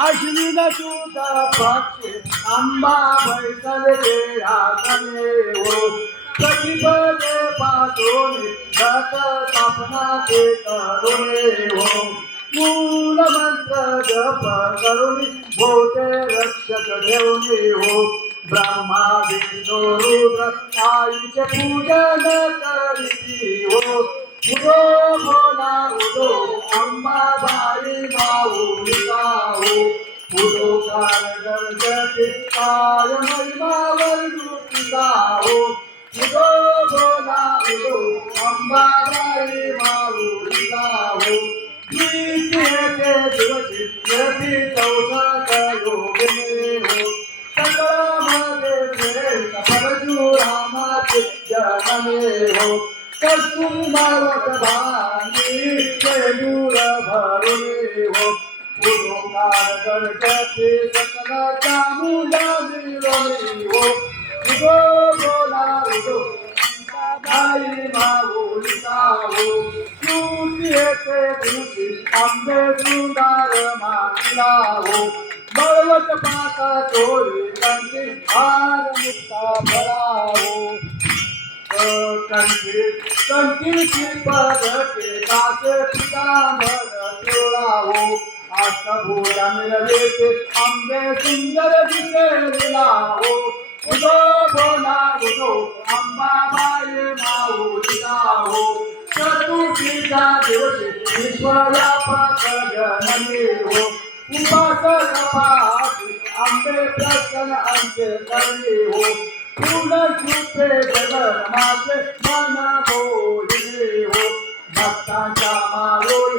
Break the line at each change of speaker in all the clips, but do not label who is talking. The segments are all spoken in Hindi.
अश्विन सुत पक्ष अंबा बैसल देहासने हो प्रतिपदे पासून घट स्थापना ते करुणे हो मूल मंत्र जप करुणी भोते रक्षक देवने हो ब्रह्मा विष्णु रुद्र आईचे पूजन करीती हो उदो भोला उदो अंबाबाई गणपती काय महिमा वर्णुतीला हो उदो भोला उदो अंबाबाई माऊलीला हो द्वितीयेचे दिवशी यती चौसष्ट योगिनी हो सकळामध्ये परशुरामाचे जनमे हो कस्तुंबावत भानी केयूर भरुणी हो पुरोगार गणपती सतनाच्या मुला मिळवली हो उगो बोला उगो बाई माऊली साहो कृती येते कृती आंबे सुंदर मागला हो बळवत पाका चोरी कंठी हार मुक्ता भराओ कंठी कंठीची पदके दास पिता भर पिळाओ मिळवे ते आंबे सुंदर दिसे हो उदो बोला उदो अंबाबाई माऊलीला हो चतुर्थीच्या दिवशी विश्वव्यापक जननी हो उपासक पाहती आंबे प्रसन्न अंते करणी हो पूर्ण कृपे जगन माझे मन बोलिले हो भक्तांच्या मागोल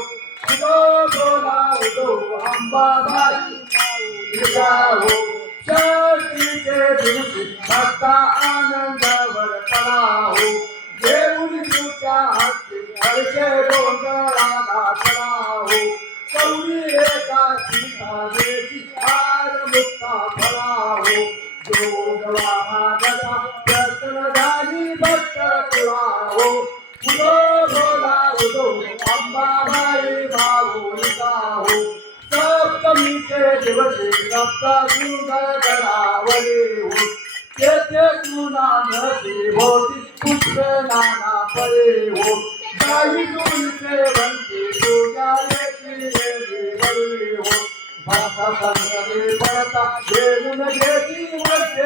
हो षष्टीचे दिवशी भक्ता आनंद वरपला हो देऊन तुझ्या हस्ते हर्षे गोंधळा घातला सप्तमीचे दिवशी सप्त सुंदर गडावले हो तेथे तुला नदी भोवती पुष्प नाना पळे हो गाई तुमचे बनते तुझ्या येती बळी हो भाषा संगमे पडता घेऊन घेती मध्ये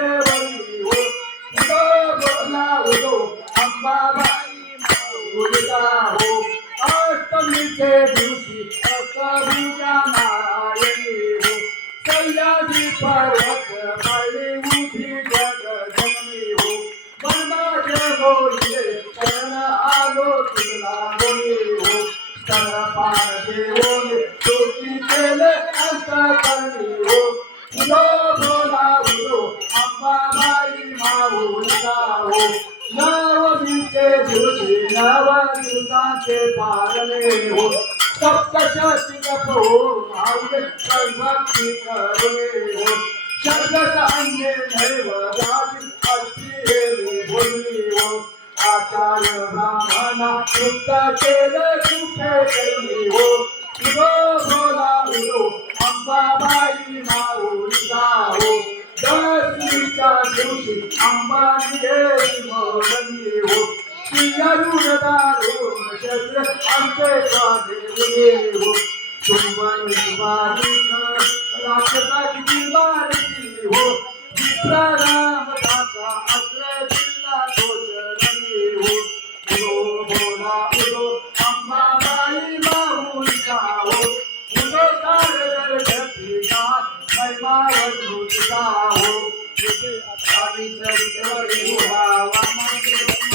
सह्याद्री पर्वत पळी उभी जग जननी हो मनाचे बोलले शरण आलो तुला बोली हो स्तन पान देवोने ज्योती केले अंत करणी हो उदो बोला उदो अंबाबाई माऊलीला हो नवमीचे दिवशी नव दिवसांचे पारणे हो सप्तशती जपो आवडे सर्वती करुणे हो शब्दच अन्य दैव राजी अति हेरी बोलली हो आचार्य ब्राह्मणा युक्त केले सुखे केली हो उदो बोला उदो अंबाबाई माऊलीचा हो दसमीच्या दिवशी अंबानी देवी मोदनी हो पियरुणदारुण शस्त्र आमचे स्वाधीन हो तुंबनी बारीक राक्षसाची दिवारी हो विप्रा राम दासा असले जिल्हा तोचरणी हो उदो बोला उदो अंबाबाई माऊलीचा हो उदो कारगर जपिनाथ महिमावर धुतला हो जिथे अठ्ठावीस विश्वरी हुआ वामन ब्रह्माई